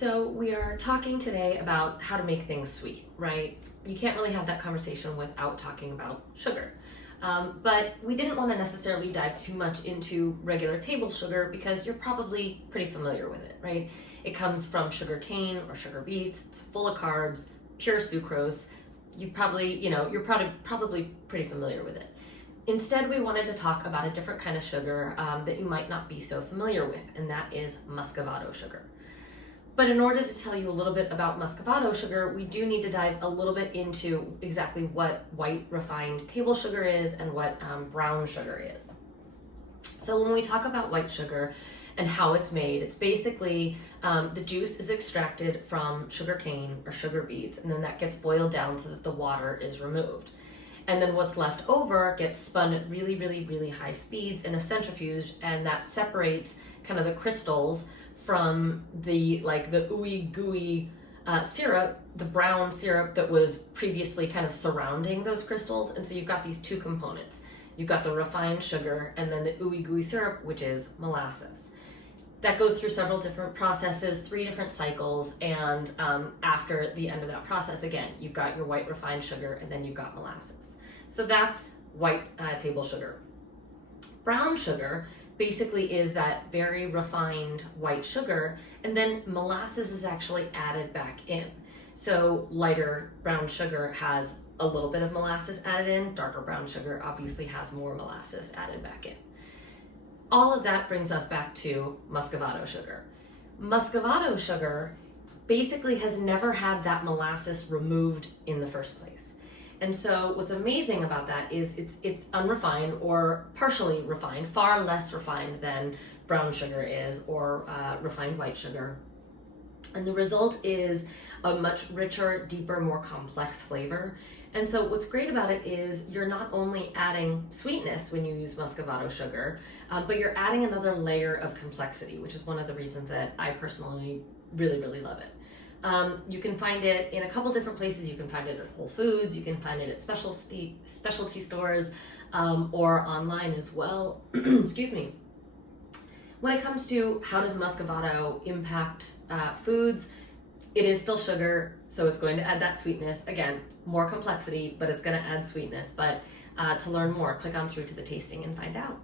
So we are talking today about how to make things sweet, right? You can't really have that conversation without talking about sugar. But we didn't want to necessarily dive too much into regular table sugar because you're probably pretty familiar with it, right? It comes from sugar cane or sugar beets. It's full of carbs, pure sucrose. You're probably pretty familiar with it. Instead, we wanted to talk about a different kind of sugar that you might not be so familiar with, and that is Muscovado sugar. But in order to tell you a little bit about Muscovado sugar, we do need to dive a little bit into exactly what white refined table sugar is and what brown sugar is. So when we talk about white sugar and how it's made, it's basically the juice is extracted from sugar cane or sugar beets, and then that gets boiled down so that the water is removed. And then what's left over gets spun at really, really, really high speeds in a centrifuge, and that separates kind of the crystals from the ooey gooey syrup, the brown syrup that was previously kind of surrounding those crystals. And so you've got these two components. You've got the refined sugar and then the ooey gooey syrup, which is molasses. That goes through several different processes, 3 different cycles, and after the end of that process, again, you've got your white refined sugar and then you've got molasses. So that's white table sugar. Brown sugar basically is that very refined white sugar, and then molasses is actually added back in. So lighter brown sugar has a little bit of molasses added in, darker brown sugar obviously has more molasses added back in. All of that brings us back to Muscovado sugar. Muscovado sugar basically has never had that molasses removed in the first place. And so what's amazing about that is it's unrefined or partially refined, far less refined than brown sugar is or refined white sugar. And the result is a much richer, deeper, more complex flavor. And so what's great about it is you're not only adding sweetness when you use Muscovado sugar, but you're adding another layer of complexity, which is one of the reasons that I personally really, really love it. You can find it in a couple different places. You can find it at Whole Foods, you can find it at specialty stores, or online as well. Excuse me. When it comes to how does Muscovado impact foods, it is still sugar, so it's going to add that sweetness. Again, more complexity, but it's going to add sweetness. But to learn more, click on through to the tasting and find out.